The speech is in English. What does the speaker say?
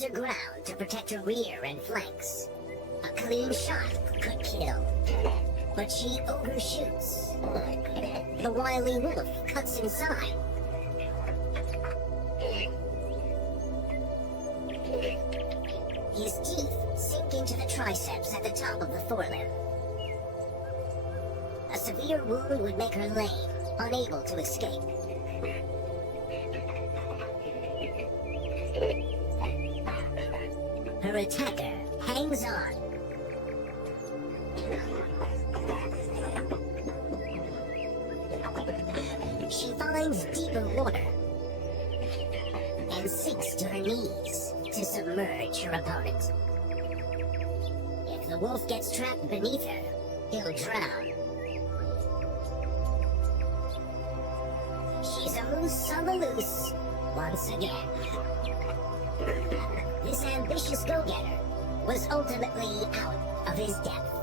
covers her ground to protect her rear and flanks. A clean shot could kill, but she overshoots. The wily wolf cuts inside. His teeth sink into the triceps at the top of the forelimb. A severe wound would make her lame, unable to escape. Her attacker hangs on. She finds deeper water and sinks to her knees to submerge her opponent. If the wolf gets trapped beneath her, he'll drown. She's a moose on the loose once again. This ambitious go-getter was ultimately out of his depth.